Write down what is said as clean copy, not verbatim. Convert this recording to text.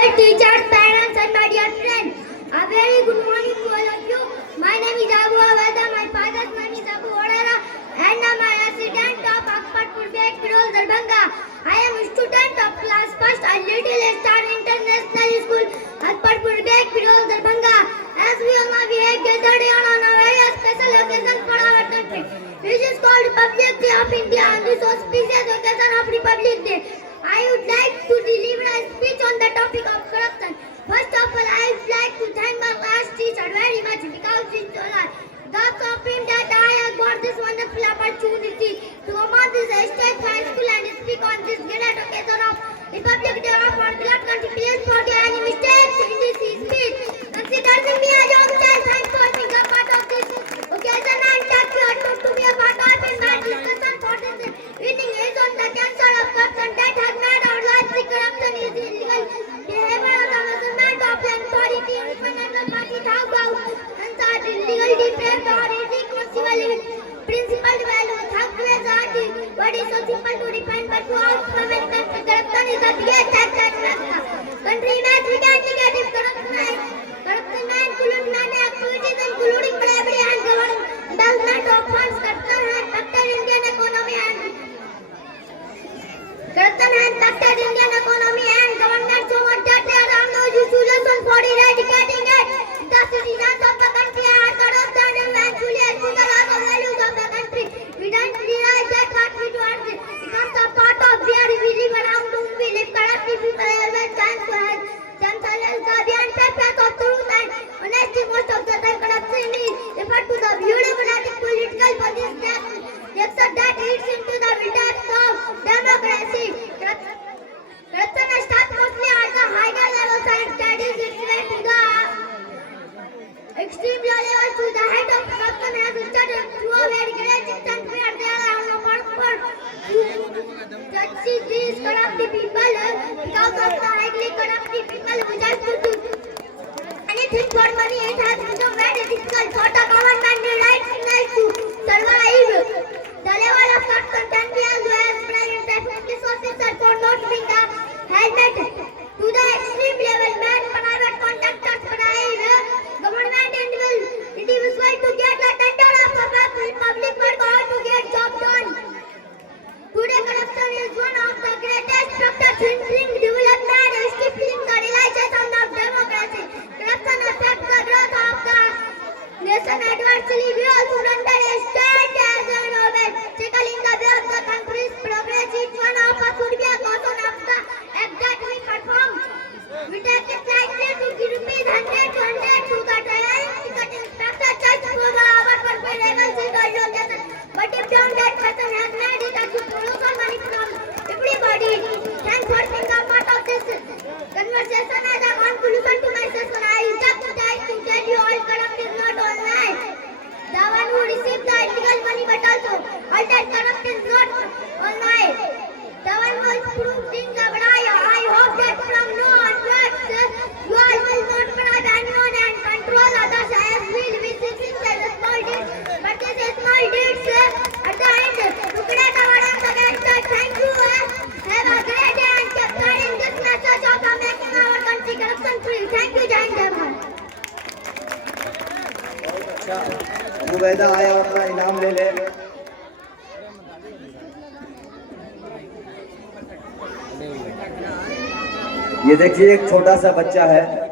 Dear teachers, parents and my dear friends, a very good morning to all of you. My name is Abu Awada, my father's name is Abu Odara and I'm a resident of Akbarpur Gate, Firol, Darbhanga. I am a student of class first at Little Star International School, Akbarpur Gate, Firol, Darbhanga. As we all know, we have gathered here on a very special occasion for our country, which is called Republic Day of India on this auspicious occasion of Republic Day. I would like to deliver a speech on the topic of corruption. First of all, I would like to thank my class teacher very much because it's thus of him that I have got this wonderful opportunity to come on this stage high school and speak on this great occasion of Republic Day of our beloved country. Please forgive any mistakes in this speech. Consider me a young child. Thanks for being a part of this occasion and thank you also to be a part of in my discussion for this evening is on the cancer of corruption that has made our lives. The corruption is illegal behavior of the measurement of the authority independent of party thou and such illegal depraved or irreconcilable principled value thug majority. What is so simple to define but to all women corruption is the biggest tax that makes the country match we can negative corruption may include many activities including bribery and embezzlement of funds. Corruption has affected Indian economy and government so much that there are no solutions for eradicating it. The citizens of the country are corrupt and eventually expose the loss of values of the country. We don't realize that what we do becomes a part of where we live, around whom we live. Corrupt people always tend to have themselves as the behind path of truth and honesty. Most of the time corruption is referred to the bureaucratic political position that eats into the depths of democracy. Corruption starts mostly at the higher levels and carries its way to the extreme low levels. To the head of corruption has started through a very great extent where there are no purpose to judge these corrupt people because of the highly corrupt people who just do anything for money. It has become very difficult for the government to survive. The level of corruption can be as low as private police officers for not being a helmet to the extreme level where private contractors bribe government individuals to get a tender of public work or to get job done. Today corruption is one of the greatest factors hindering development and stifling the realization of democracy. Corruption affects the growth of the nation adversely. We also render a state as a novel, tickling the way of the country's progress. Each one of us would be a caution of the act that we perform. We take it lightly to give rupees 100 to the trial ticket inspector just for the hour for rebels in the location. But if down that person has made it to produce money from everybody, thanks for being a part of this conversation. As a conclusion to my session, I just like to tell you all corrupt is not online. The one who receives the illegal money but also all that corrupt is not online. The one who is proving the bribe. I hope that from now onwards you all will not bribe anyone and control others as will be seeking the small deeds. But this is small deeds at the end. Look at our gangster. Thank you. Have a great day and keep spreading this message of making our country corruption free. Thank you, Jai Hind. Zubaida आया अपना इनाम ले ले। ये देखिए एक छोटा सा बच्चा है